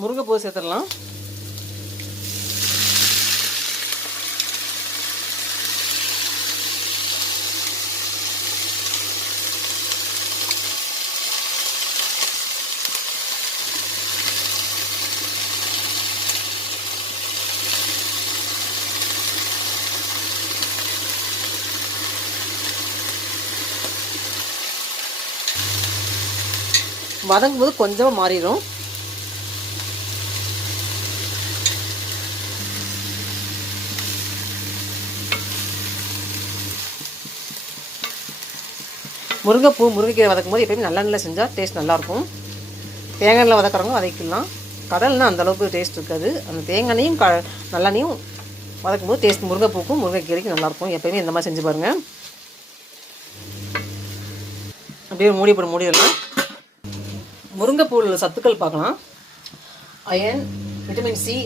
முருங்கைப்பூ சேர்த்துடலாம். வதங்கும் போது கொஞ்சமாக மாறிடும். முருங்கைக்கீரை வதக்கும் போது எப்பயுமே நல்லெண்ணெயில் செஞ்சால் டேஸ்ட் நல்லாயிருக்கும். தேங்காய் எண்ணெயில் வதக்குறவங்க வதக்கிடலாம். கடல்னால் அந்தளவுக்கு டேஸ்ட் இருக்காது. அந்த தேங்காயையும் நல்லெண்ணையும் வதக்கும் போது டேஸ்ட் முருங்கைப்பூக்கும் முருங்கைக்கீரைக்கும் நல்லாயிருக்கும். எப்பயுமே இந்த மாதிரி செஞ்சு பாருங்கள். அப்படியே மூடிடலாம். முருங்கைப்பூவில் சத்துக்கள் பார்க்கலாம். Iron, vitamin C,